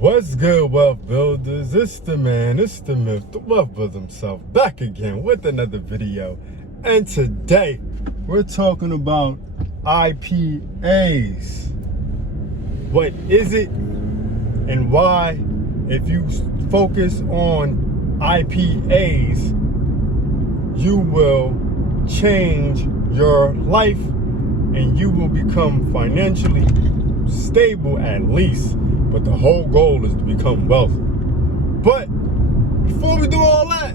What's good, wealth builders? It's the man, it's the myth, the wealth builder himself, back again with another video. And today we're talking about IPAs. What is it and why? If you focus on IPAs, you will change your life and you will become financially stable at least. But the whole goal is to become wealthy. But before we do all that,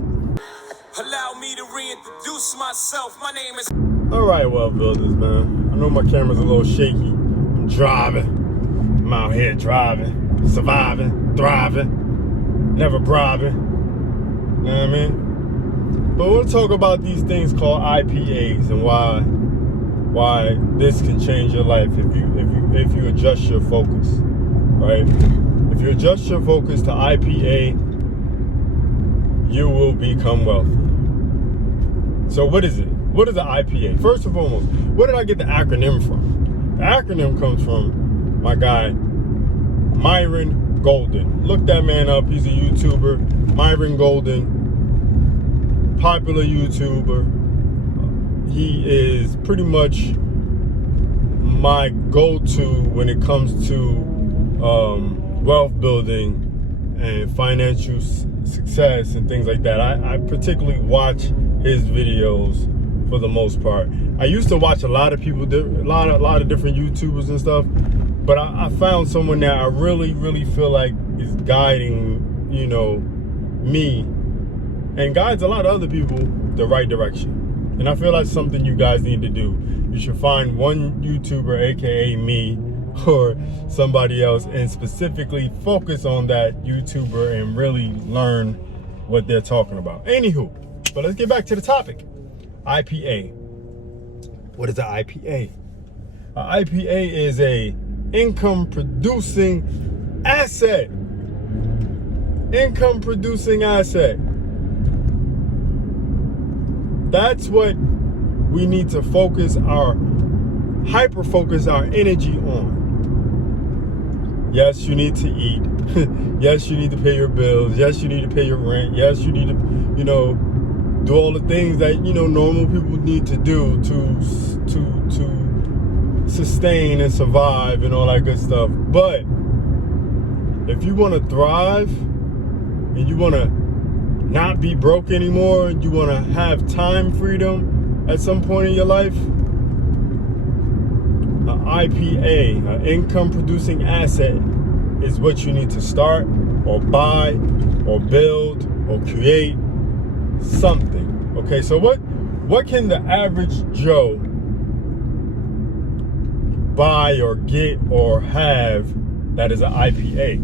allow me to reintroduce myself. My name is... Alright, wealth builders, man. I know my camera's a little shaky. I'm driving. I'm out here driving, surviving, thriving, never bribing. You know what I mean? But we'll talk about these things called IPAs and why this can change your life if you adjust your focus. Right? If you adjust your focus to IPA, you will become wealthy. So what is it? What is the IPA? First and foremost, where did I get the acronym from? The acronym comes from my guy, Myron Golden. Look that man up. He's a YouTuber. Myron Golden, popular YouTuber. He is pretty much my go-to when it comes to wealth building and financial success and things like that. I particularly watch his videos for the most part. I used to watch a lot of people, a lot of different YouTubers and stuff, but I found someone that I really feel like is guiding, me and guides a lot of other people the right direction. And I feel that's something you guys need to do. You should find one YouTuber, aka me, or somebody else, and specifically focus on that YouTuber and really learn what they're talking about. Anywho, but let's get back to the topic. IPA. What is an IPA? An IPA is a income producing asset. Income producing asset. That's what we need to hyper focus our energy on. Yes, you need to eat. Yes, you need to pay your bills. Yes, you need to pay your rent. Yes, you need to, do all the things that, normal people need to do to sustain and survive and all that good stuff. But if you want to thrive and you want to not be broke anymore, you want to have time freedom at some point in your life, an IPA, an income producing asset, is what you need to start or buy or build or create something. Okay, so what can the average Joe buy or get or have that is an IPA,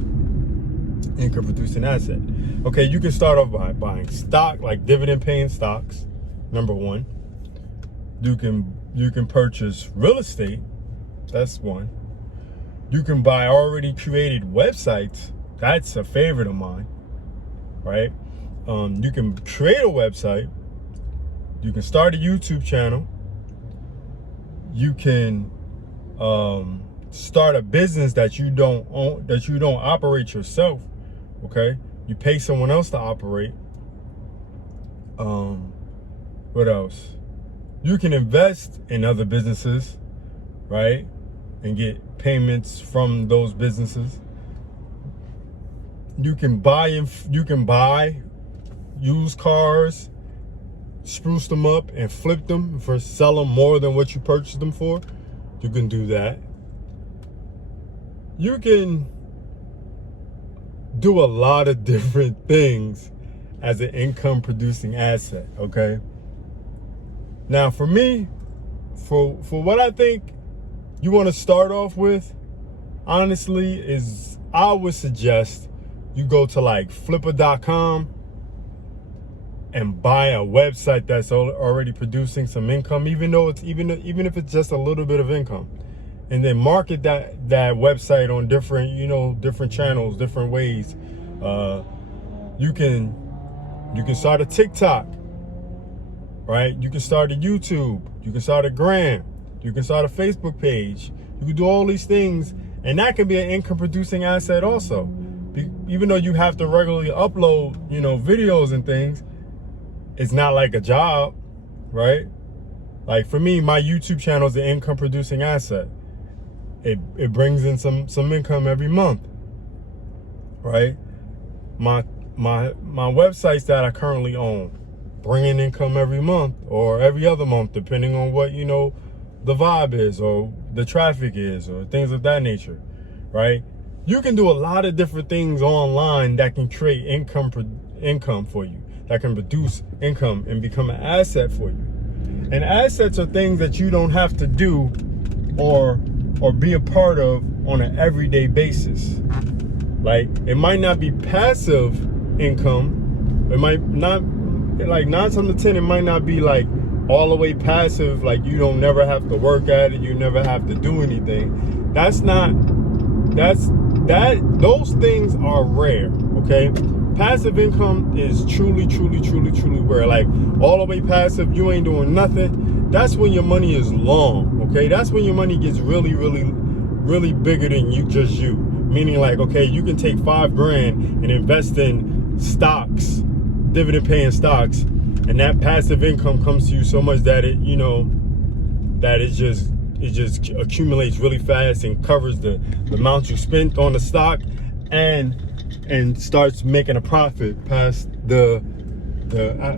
income producing asset? Okay, you can start off by buying stock, like dividend paying stocks, number one. You can purchase real estate. That's one. You can buy already created websites. That's a favorite of mine, right? You can create a website. You can start a YouTube channel. You can start a business that you don't own, that you don't operate yourself. Okay, you pay someone else to operate. What else? You can invest in other businesses, right? And get payments from those businesses. You can buy used cars, spruce them up and flip them for sell them more than what you purchased them for. You can do that. You can do a lot of different things as an income producing asset, okay? Now for me, for what I think you want to start off with, honestly, is I would suggest you go to like flipper.com and buy a website that's already producing some income, even if it's just a little bit of income, and then market that website on different channels, different ways. You can start a TikTok, right? You can start a YouTube. You can start a Gram. You can start a Facebook page. You can do all these things, and that can be an income producing asset also. even though you have to regularly upload, videos and things, it's not like a job, right? Like for me, my YouTube channel is an income producing asset. It brings in some income every month, right? My websites that I currently own bring in income every month or every other month, depending on what the vibe is or the traffic is or things of that nature, right? You can do a lot of different things online that can create income for you, that can produce income and become an asset for you. And assets are things that you don't have to do or be a part of on an everyday basis. Like, it might not be passive income. It might not, like 9 times out of 10, it might not be like all the way passive, like you don't never have to work at it, you never have to do anything. Those things are rare, okay? Passive income is truly rare. Like all the way passive, you ain't doing nothing. That's when your money is long, okay? That's when your money gets really bigger than you. Meaning like, okay, you can take $5,000 and invest in stocks, dividend paying stocks, and that passive income comes to you so much that it just accumulates really fast and covers the amount you spent on the stock and starts making a profit past the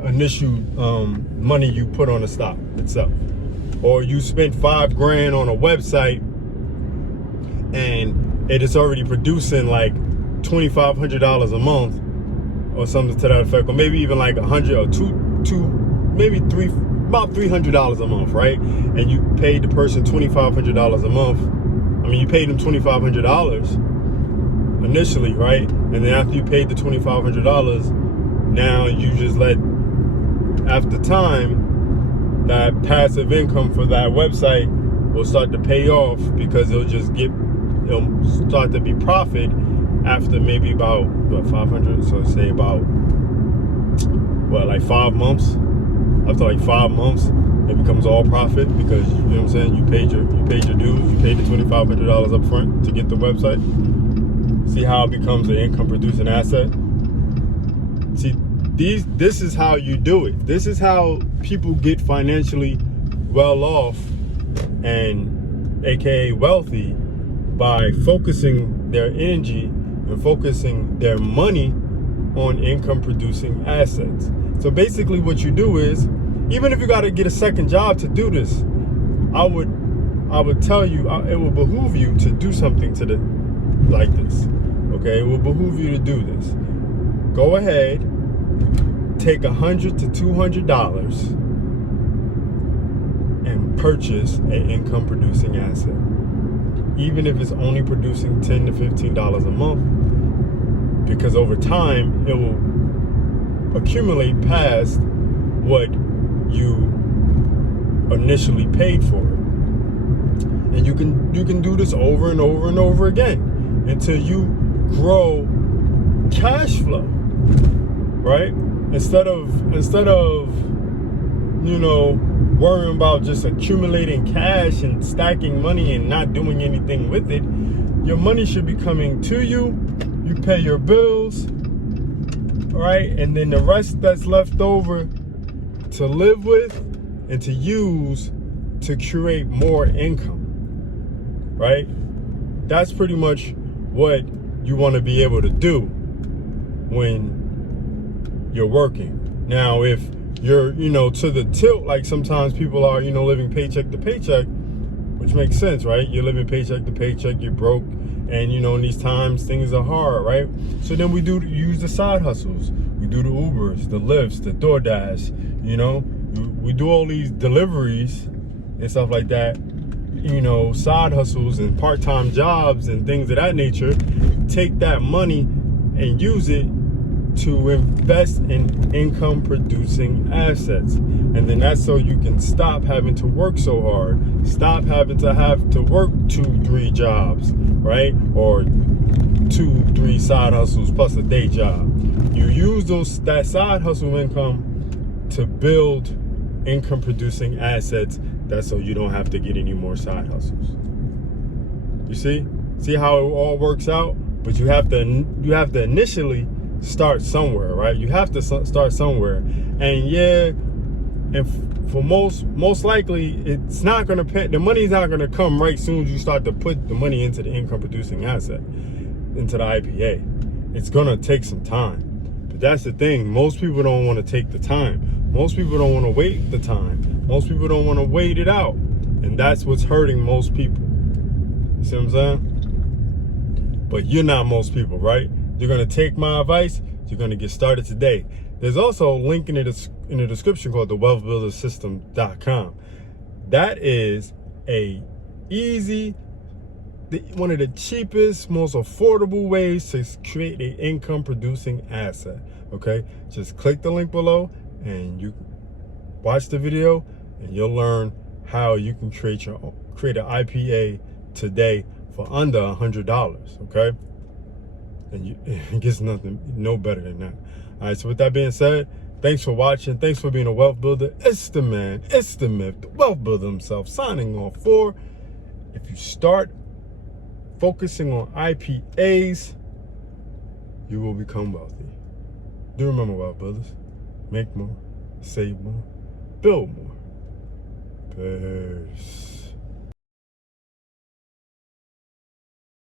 initial money you put on the stock itself. Or you spent $5,000 on a website and it is already producing like $2,500 a month or something to that effect, or maybe even like $100 or maybe about $300 a month, right? And you paid the person $2,500 a month. I mean, you paid them $2,500 initially, right? And then after you paid the $2,500, now you just let, after time, that passive income for that website will start to pay off because it'll start to be profit after maybe about 500. So say about like 5 months. After like 5 months, it becomes all profit because you know what I'm saying. You paid your dues. You paid the $2,500 up front to get the website. See how it becomes an income producing asset. See, this is how you do it. This is how people get financially well off and aka wealthy, by focusing their energy and focusing their money on income producing assets. So basically what you do is, even if you got to get a second job to do this, I would tell you, it will behoove you to do something like this. Okay, it will behoove you to do this. Go ahead, take $100 to $200 and purchase an income producing asset. Even if it's only producing $10 to $15 a month, because over time it will accumulate past what you initially paid for it. And you can do this over and over again until you grow cash flow, right? Instead of worrying about just accumulating cash and stacking money and not doing anything with it, your money should be coming to you. You pay your bills, right? And then the rest that's left over to live with and to use to create more income, right? That's pretty much what you want to be able to do when you're working. Now, if you're, to the tilt, like sometimes people are, living paycheck to paycheck, which makes sense, right? You're living paycheck to paycheck, you're broke, and in these times, things are hard, right? So then we use the side hustles. We do the Ubers, the Lyfts, the DoorDash, we do all these deliveries and stuff like that, side hustles and part-time jobs and things of that nature. Take that money and use it to invest in income producing assets. And then that's so you can stop having to work so hard, stop having to work 2-3 jobs, right? Or 2-3 side hustles plus a day job. You use that side hustle income to build income producing assets. That's so you don't have to get any more side hustles. You see how it all works out? but you have to initially start somewhere, right? You have to start somewhere, and for most likely, it's not gonna pay. The money's not gonna come right soon as you start to put the money into the income producing asset, into the IPA. It's gonna take some time. But that's the thing. Most people don't want to take the time. Most people don't want to wait the time. Most people don't want to wait it out. And that's what's hurting most people. You see what I'm saying? But you're not most people, right? You're gonna take my advice. You're gonna get started today. There's also a link in the description called the wealthbuildersystem.com. That is one of the cheapest, most affordable ways to create an income producing asset. Okay, just click the link below and you watch the video, and you'll learn how you can create an IPA today for under $100. Okay, and it gets no better than that. All right, so with that being said, thanks for watching. Thanks for being a wealth builder. It's the man, it's the myth, the wealth builder himself, signing off for, if you start focusing on IPAs, you will become wealthy. Do remember, wealth builders, make more, save more, build more. Peace.